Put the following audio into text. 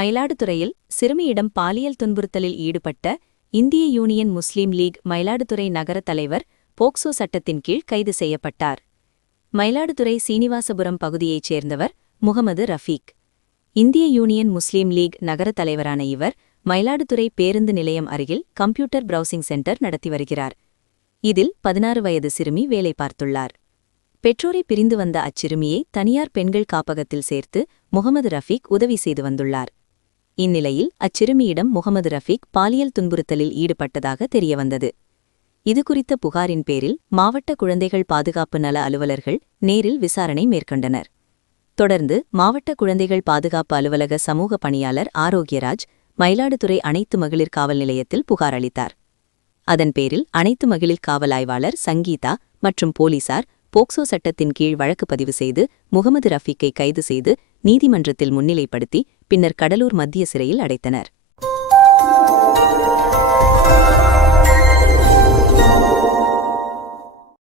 மயிலாடுதுறையில் சிறுமியிடம் பாலியல் துன்புறுத்தலில் ஈடுபட்ட இந்திய யூனியன் முஸ்லீம் லீக் மயிலாடுதுறை நகர தலைவர் போக்சோ சட்டத்தின் கீழ் கைது செய்யப்பட்டார். மயிலாடுதுறை சீனிவாசபுரம் பகுதியைச் சேர்ந்தவர் முகமது ரஃபீக். இந்திய யூனியன் முஸ்லீம் லீக் நகர தலைவரான இவர் மயிலாடுதுறை பேருந்து நிலையம் அருகில் கம்ப்யூட்டர் பிரவுசிங் சென்டர் நடத்தி வருகிறார். இதில் 16 வயது சிறுமி வேலை பார்த்துள்ளார். பெற்றோரை பிரிந்து வந்த அச்சிறுமியை தனியார் பெண்கள் காப்பகத்தில் சேர்த்து முகமது ரஃபீக் உதவி செய்து வந்துள்ளார். இந்நிலையில் அச்சிறுமியிடம் முகமது ரஃபீக் பாலியல் துன்புறுத்தலில் ஈடுபட்டதாக தெரியவந்தது. இதுகுறித்த புகாரின் பேரில் மாவட்ட குழந்தைகள் பாதுகாப்பு நல அலுவலர்கள் நேரில் விசாரணை மேற்கொண்டனர். தொடர்ந்து மாவட்ட குழந்தைகள் பாதுகாப்பு அலுவலக சமூக பணியாளர் ஆரோக்கியராஜ் மயிலாடுதுறை அனைத்து மகளிர் காவல் நிலையத்தில் புகார் அளித்தார். அதன் பேரில் அனைத்து மகளிர் காவல் ஆய்வாளர் சங்கீதா மற்றும் போலீசார் போக்சோ சட்டத்தின் கீழ் வழக்கு பதிவு செய்து முகமது ரஃபீக்கை கைது செய்து நீதிமன்றத்தில் முன்னிலைப்படுத்தி பின்னர் கடலூர் மத்திய சிறையில் அடைத்தனர்.